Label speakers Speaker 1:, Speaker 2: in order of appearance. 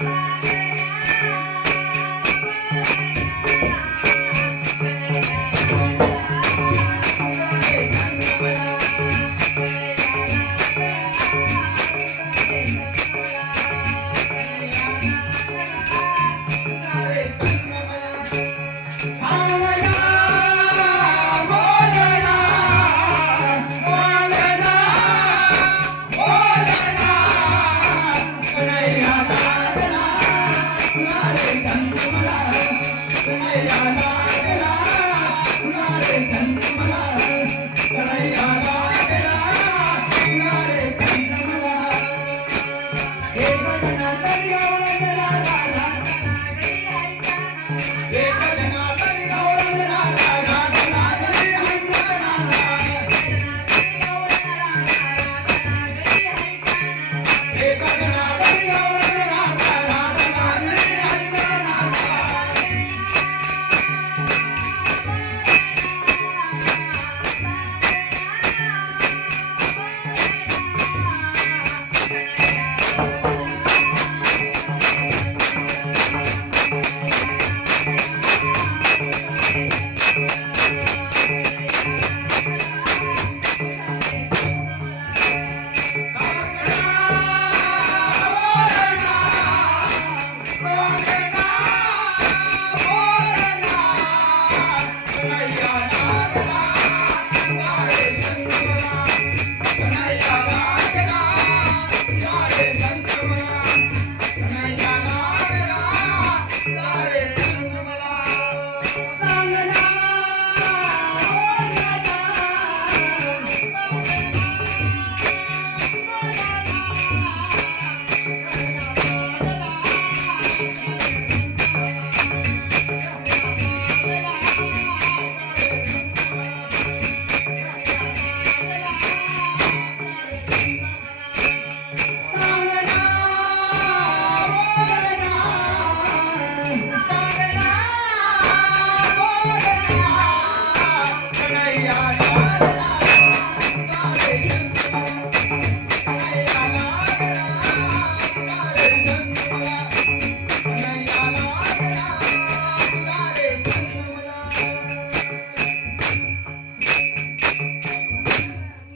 Speaker 1: Bye.